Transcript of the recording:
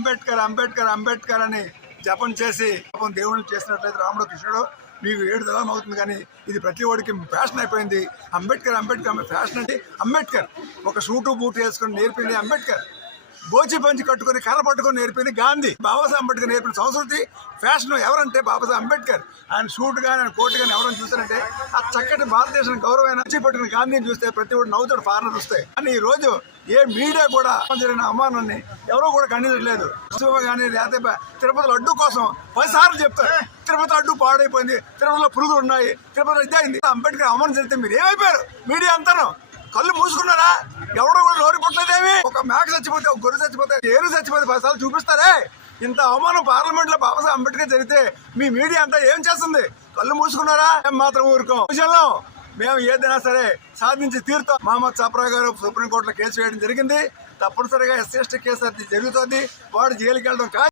అంబేద్కర్ అంబేద్కర్ అంబేద్కర్ అని జపం చేసి దేవుడిని చేసినట్లయితే రాముడు కృష్ణుడు మీకు 7 తరం అవుతుంది. కానీ ఇది ప్రతి ఒడికి ఫ్యాషన్ అయిపోయింది. అంబేద్కర్ అంబేద్కర్ ఫ్యాషన్ అంటే అంబేద్కర్ ఒక సూటు బూటు వేసుకొని నేర్పింది అంబేద్కర్. బోచి పంచి కట్టుకుని కర్ర పట్టుకొని నేర్పింది గాంధీ. బాబాసాహెబ్ అంబేద్కర్ నేర్పిన సంస్కృతి ఫ్యాషన్ ఎవరంటే బాబాసాహెబ్ అంబేద్కర్. ఆయన సూట్ కానీ ఆయన కోట్ కానీ ఎవరైనా చూస్తారంటే ఆ చక్కటి భారతదేశం గౌరవమైన పట్టుకుని గాంధీని చూస్తే ప్రతి ఒక్కరు నవ్వుతాడు, ఫారెనర్ వస్తాయి. కానీ ఈ రోజు ఏ మీడియా కూడా జరిగిన అవమానాన్ని ఎవరో కూడా ఖండించట్లేదు. కానీ లేకపోతే తిరుపతి లడ్డు కోసం 10 సార్లు చెప్తారు తిరుపతి లడ్డు పాడైపోయింది, తిరుపతిలో పురుగులు ఉన్నాయి, తిరుపతిలో ఇదైంది. అంబేద్కర్ అవమానం జరిగితే మీరు ఏమైపోయారు? మీడియా అంతాను కళ్ళు మూసుకున్నారా? ఎవడో కూడా నోరి పుట్టలేదేమి. ఒక మేక చచ్చిపోతే, ఒక గొర్రె చచ్చిపోతే, ఏరు చచ్చిపోతే 10 సార్లు చూపిస్తారే. ఇంత అవమానం పార్లమెంట్ లో బాబాసాహెబ్ అంబేద్కర్ జరిగితే మీ మీడియా అంతా ఏం చేస్తుంది? కళ్ళు మూసుకున్నారా? మాత్రం ఊరుకోం. విషయంలో మేము ఏదైనా సరే సాధించి తీరుతాం. మహమ్మద్ సప్రా గారు సుప్రీంకోర్టులో కేసు వేయడం జరిగింది. తప్పనిసరిగా SC/ST కేసు అది జరుగుతుంది. వాడు జైలుకి వెళ్ళడం కాదు.